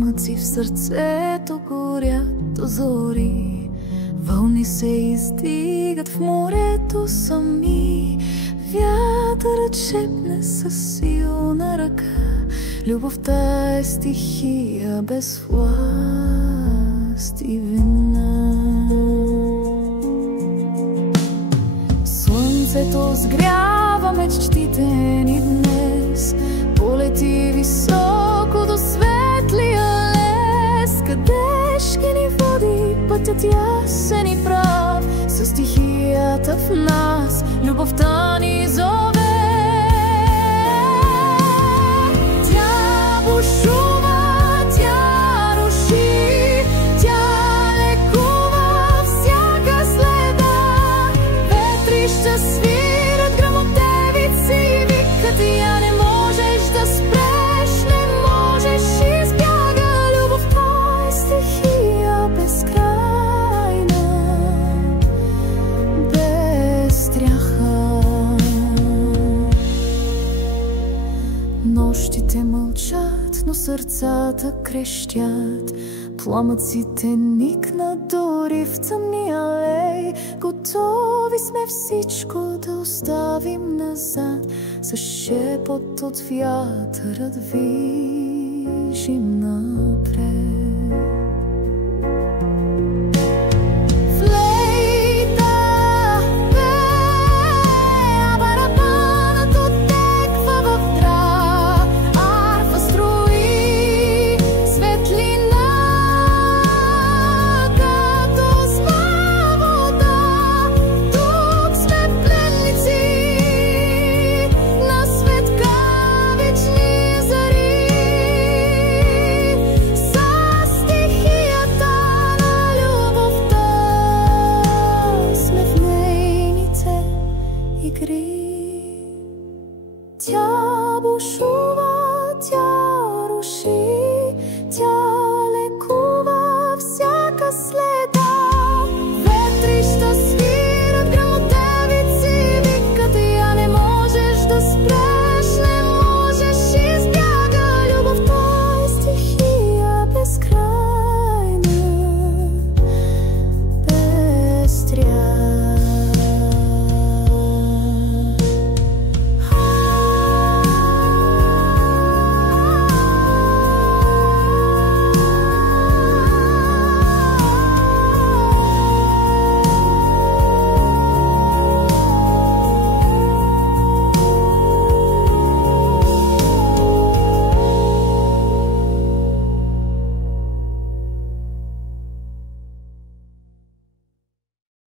Пламъци в сърцето горят до зори, вълни се издигат в морето сами. Вятърът шепне със силна ръка, любовта е стихия без власт и вина. Слънцето сгрява мечтите ни днес, полети високо до светлия лес. Къде ще ни води пътят ясен и прав, със стихията в нас любовта ни зове. Тя бушува, тя руши, тя лекува всяка следа. Ветри ще свират, гръмотевици викат, я не можеш да спреш, не можеш избяга. Любовта е стихия безкрайна, без страха. Нощите мълчат, но сърцата крещят, пламъците никнат дори в тъмния алей. Готови сме всичко да оставим назад, с шепот от вятъра движим напред. Флейта пее, барабанът отеква в драк, арфа строи светлина като зла вода. Тук сме пленници на светкавични зари. Със стихията на любовта сме в нейните игри. Тя бушува,